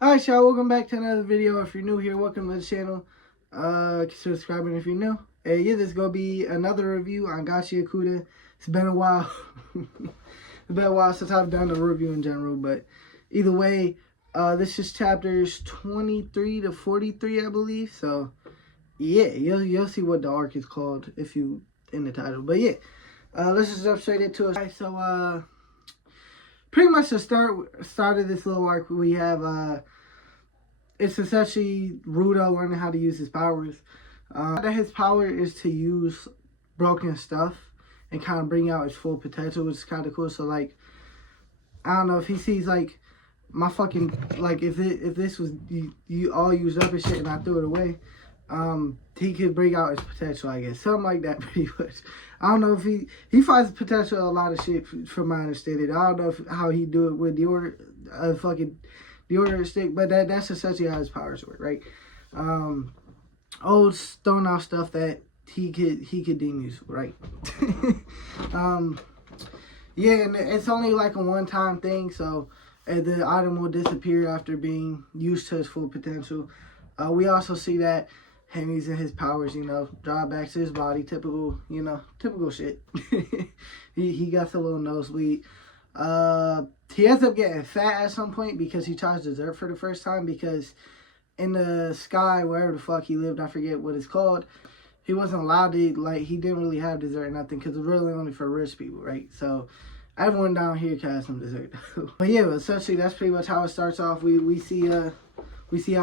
Alright, y'all, welcome back to another video. If you're new here, welcome to the channel. Consider subscribing if you're new. Hey, yeah, this is gonna be another review on Gachikuta. It's been a while. It's been a while since I've done a review in general, but either way, this is chapters 23 to 43, I believe. So, yeah, you'll see what the arc is called if you in the title. But yeah, let's just jump straight into it. Alright, so pretty much the start of this little arc, we have it's essentially Rudo learning how to use his powers. That his power is to use broken stuff and kind of bring out his full potential, which is kind of cool. So like, I don't know if he sees like my fucking like if this was you all used up and shit and I threw it away, he could bring out his potential, I guess, something like that. Pretty much. I don't know if he finds potential in a lot of shit from my understanding. I don't know how he do it with the order stick, but that's essentially how his powers work, right? Old thrown out stuff that he could deem useful, right? Yeah, and it's only like a one-time thing, so the item will disappear after being used to its full potential. We also see that him using his powers, drive back to his body, typical shit. he got a little nosebleed. He ends up getting fat at some point because he tries dessert for the first time, because in the sky, wherever the fuck he lived, I forget what it's called, he wasn't allowed to, like, he didn't really have dessert or nothing, because it's really only for rich people, right? So everyone down here can have some dessert. But yeah, essentially that's pretty much how it starts off. We see how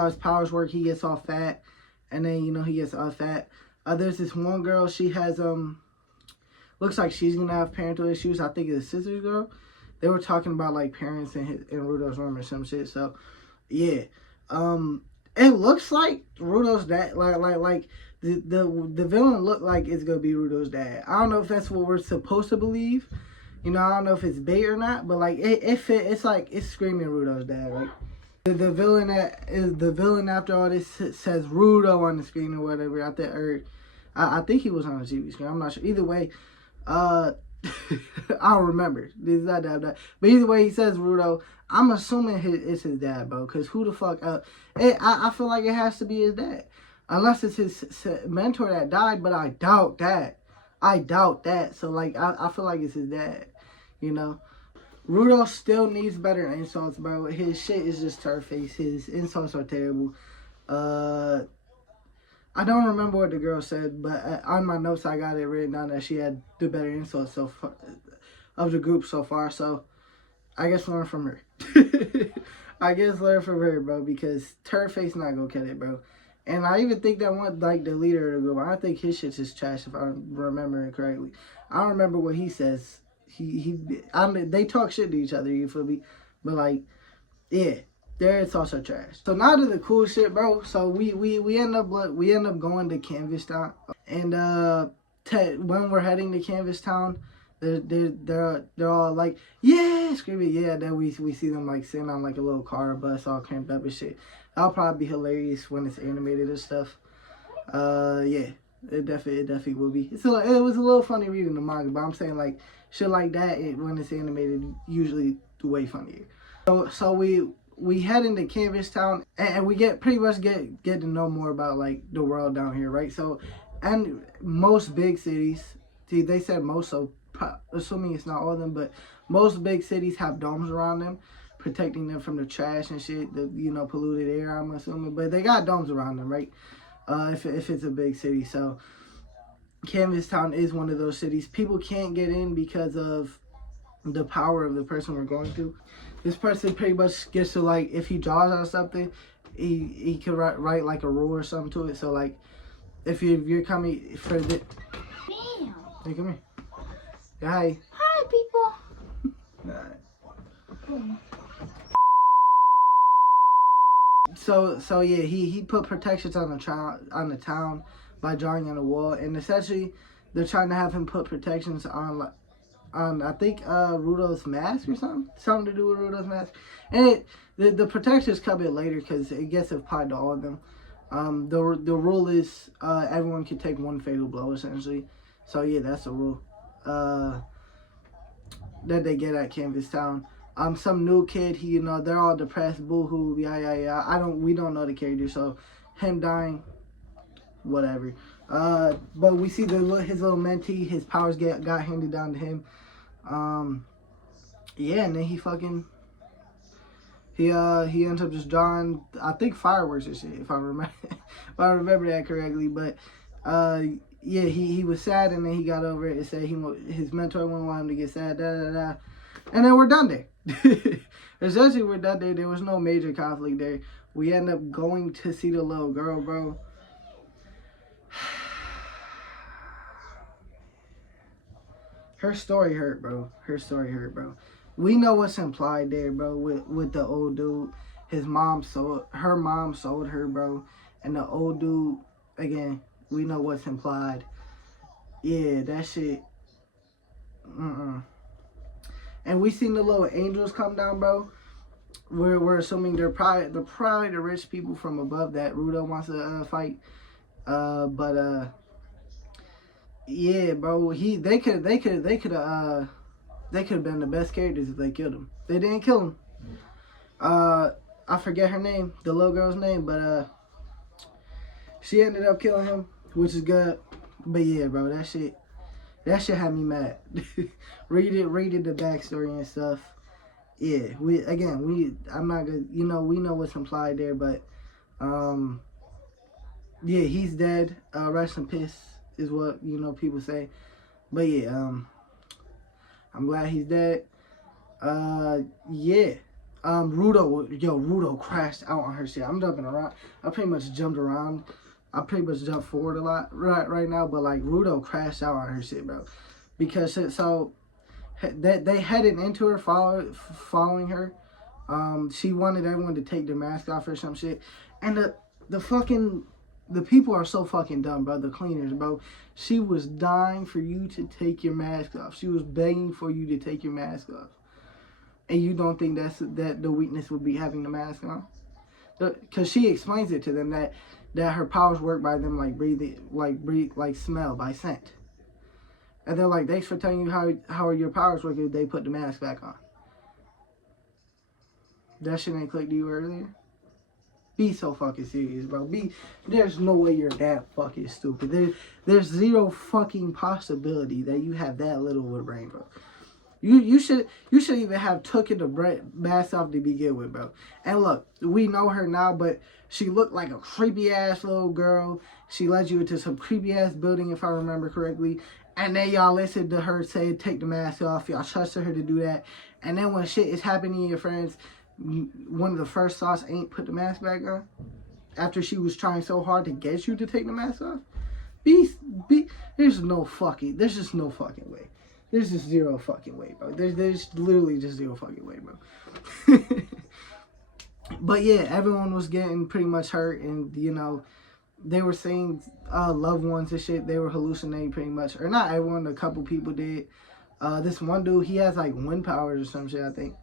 his powers work. He gets all fat, and then he gets all fat. There's this one girl, she has looks like she's gonna have parental issues. I think it's a sister's girl. They were talking about like parents in Rudo's room or some shit. So yeah, it looks like Rudo's dad, like the villain looked like it's gonna be Rudo's dad. I don't know if that's what we're supposed to believe. I don't know if it's bait or not, but like it fit. It's like it's screaming Rudo's dad, right? The villain after all this says Rudo on the screen or whatever. I think he was on the TV screen. I'm not sure. Either way, I don't remember. But either way, he says Rudo. I'm assuming it's his dad, bro. Because who the fuck? I feel like it has to be his dad. Unless it's his mentor that died, but I doubt that. So, like, I feel like it's his dad, Rudo still needs better insults, bro. His shit is just turf face. His insults are terrible. I don't remember what the girl said, but on my notes I got it written down that she had the better insults so far of the group so far. So I guess learn from her. I guess learn from her, bro, because turf face not gonna cut it, bro. And I even think that one, like, the leader of the group, I think his shit's just trash if I'm remembering correctly. I don't remember what he says. They talk shit to each other, you feel me? But like, yeah, it's also trash. So now to the cool shit, bro. So we end up going to Canvas Town, and when we're heading to Canvas Town, they're all like, yeah, screaming, yeah. Then we see them like sitting on like a little car or bus, all cramped up and shit. That'll probably be hilarious when it's animated and stuff. Yeah. It definitely will be. It was a little funny reading the manga, but I'm saying like shit like that, when it's animated, usually way funnier. So we head into Canvas Town, and we pretty much get to know more about like the world down here, right? So, and most big cities, see, they said most, so assuming it's not all of them, but most big cities have domes around them, protecting them from the trash and shit, the polluted air, I'm assuming. But they got domes around them, right? If it's a big city. So Canvas Town is one of those cities. People can't get in because of the power of the person we're going to. This person pretty much gets to, like, if he draws on something, he can write like a rule or something to it. So like, if you're coming for the, hey, come here. Hi. Hi, people. Alright. So yeah, he put protections on the town by drawing on the wall, and essentially they're trying to have him put protections on I think Rudo's mask or something to do with Rudo's mask, and the protections come in later because it gets applied to all of them. The rule is everyone can take one fatal blow essentially. So yeah, that's the rule that they get at Canvas Town. some new kid. He, they're all depressed. Boo hoo. Yeah. We don't know the character, so him dying, whatever. But we see his little mentee. His powers got handed down to him. Yeah, and then he ends up just drawing, I think, fireworks or shit, if I remember that correctly. But yeah, he was sad, and then he got over it and said his mentor wouldn't want him to get sad, and then we're done there. Essentially, we're done there. There was no major conflict there. We end up going to see the little girl, bro. Her story hurt, bro. We know what's implied there, bro, with the old dude. Her mom sold her, bro. And the old dude, again, we know what's implied. Yeah, that shit. And we seen the little angels come down, bro. We're assuming they're probably the rich people from above that Rudo wants to fight. Yeah, bro. They could have been the best characters if they killed him. They didn't kill him. I forget her name, the little girl's name, but she ended up killing him, which is good. But yeah, bro, that shit had me mad. read it, the backstory and stuff. Yeah, I'm not gonna, we know what's implied there, but yeah, he's dead. Rest in peace is what people say. But yeah, I'm glad he's dead. Yeah. Rudo crashed out on her shit. I'm jumping around. I pretty much jumped around. I pretty much jumped forward a lot right now, but like Rudo crashed out on her shit, bro. Because so they headed into her, following her. She wanted everyone to take their mask off or some shit. And the people are so fucking dumb, bro. The cleaners, bro. She was dying for you to take your mask off. She was begging for you to take your mask off. And you don't think that the weakness would be having the mask on? Because she explains it to them that her powers work by them like smell, by scent. And they're like, thanks for telling you how your powers work if they put the mask back on. That shit ain't clicked to you earlier? Be so fucking serious, bro. There's no way you're that fucking stupid. There's zero fucking possibility that you have that little of a brain, bro. You should even have taken the mask off to begin with, bro. And look, we know her now, but she looked like a creepy ass little girl. She led you into some creepy ass building, if I remember correctly. And then y'all listened to her say, take the mask off. Y'all trusted her to do that. And then when shit is happening to your friends, one of the first thoughts ain't put the mask back on. After she was trying so hard to get you to take the mask off. There's just no fucking way. There's just zero fucking way, bro. There's literally just zero fucking way, bro. But yeah, everyone was getting pretty much hurt, and they were saying loved ones and shit. They were hallucinating pretty much, or not everyone. A couple people did. This one dude, he has like wind powers or some shit, I think.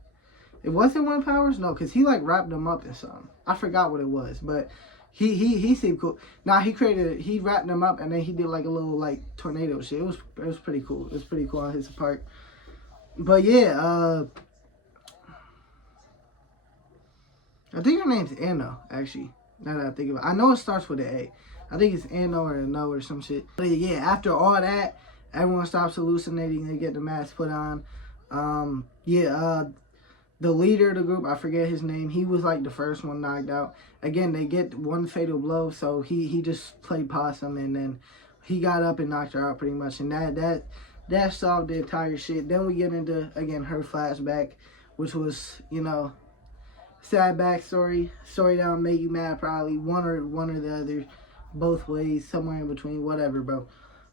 It wasn't wind powers, no, because he like wrapped them up in something. I forgot what it was, but he seemed cool. Nah, he wrapped them up, and then he did like a little like tornado shit. It was pretty cool. It was pretty cool on his part. But yeah, I think her name's Anno, actually. Now that I think about it. I know it starts with an A. I think it's Anno or a No or some shit. But yeah, after all that, everyone stops hallucinating. They get the mask put on. The leader of the group, I forget his name, he was like the first one knocked out. Again, they get one fatal blow, so he just played possum, and then he got up and knocked her out pretty much. And that solved the entire shit. Then we get into, again, her flashback, which was, sad backstory. Story that will make you mad probably. One or the other. Both ways. Somewhere in between. Whatever, bro.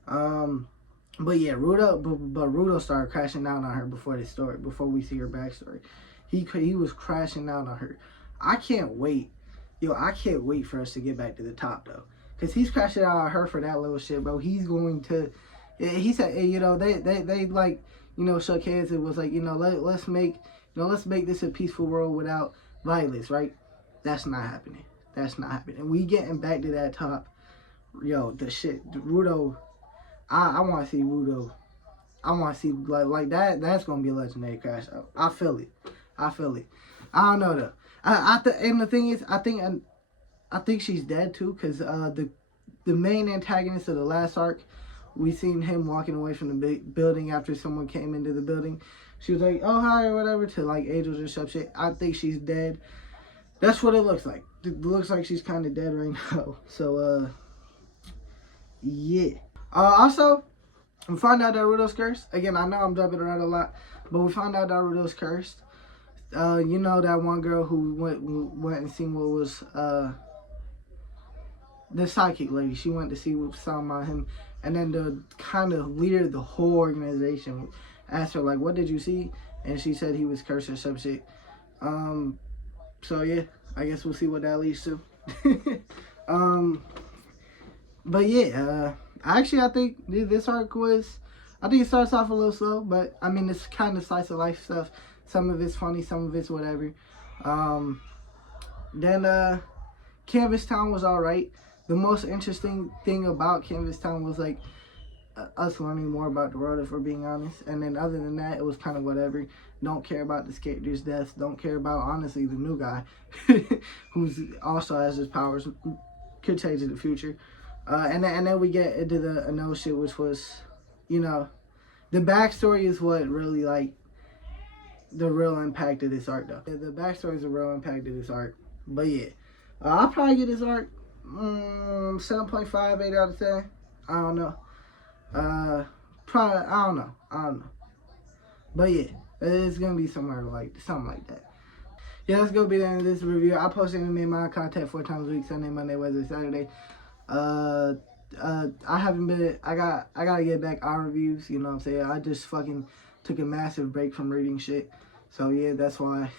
But yeah, Rudo started crashing out on her before we see her backstory. He was crashing out on her. I can't wait. I can't wait for us to get back to the top, though. Because he's crashing out on her for that little shit, bro. He's going to... He said, they like, shook hands. It was like, let's make this a peaceful world without violence, right? That's not happening. We getting back to that top. The shit. Rudo... I want to see Rudo. I want to see like that. That's gonna be a legendary crash out. I feel it. I feel it. I don't know though. And the thing is, I think she's dead too, cause the main antagonist of the last arc, we seen him walking away from the big building after someone came into the building. She was like, "Oh hi" or whatever to like angels or some shit. I think she's dead. That's what it looks like. It looks like she's kind of dead right now. So yeah. Also, we find out that Rudo's cursed. Again, I know I'm jumping around a lot, but we found out that Rudo's cursed. You know that one girl who went and seen what was the psychic lady. She went to see what was something about him, and then the kind of leader of the whole organization asked her like, "What did you see?" And she said he was cursed or some shit. So yeah, I guess we'll see what that leads to. But yeah, actually I think this arc was, I think it starts off a little slow, but I mean it's kind of slice of life stuff. Some of it's funny, some of it's whatever. Then Canvas Town was alright. The most interesting thing about Canvas Town was like us learning more about the world, if we're being honest. And then other than that, it was kind of whatever. Don't care about this character's death. Don't care about, honestly, the new guy who's also has his powers, could change in the future. And then we get into the Ano shit, which was, you know, the backstory is what really like the real impact of this arc though. The backstory is the real impact of this arc. But yeah, I'll probably get this arc 7.5, 8 out of 10. I don't know. Probably, I don't know. But yeah, it's gonna be somewhere like something like that. Yeah, that's gonna be the end of this review. I post anime and manga content 4 times a week: Sunday, Monday, Wednesday, Saturday. I haven't been. I gotta get back on reviews. You know what I'm saying? I just fucking took a massive break from reading shit. So yeah, that's why.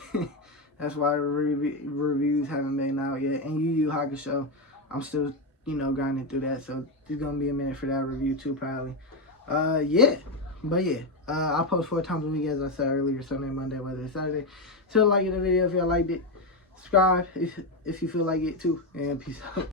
That's why reviews haven't been out yet. And Yu Yu Hakusho, I'm still, you know, grinding through that. So there's gonna be a minute for that review too, probably. Yeah. But yeah, I post 4 times a week, as I said earlier: Sunday, Monday, Wednesday, Saturday. So like the video if y'all liked it. Subscribe if you feel like it too. And peace out.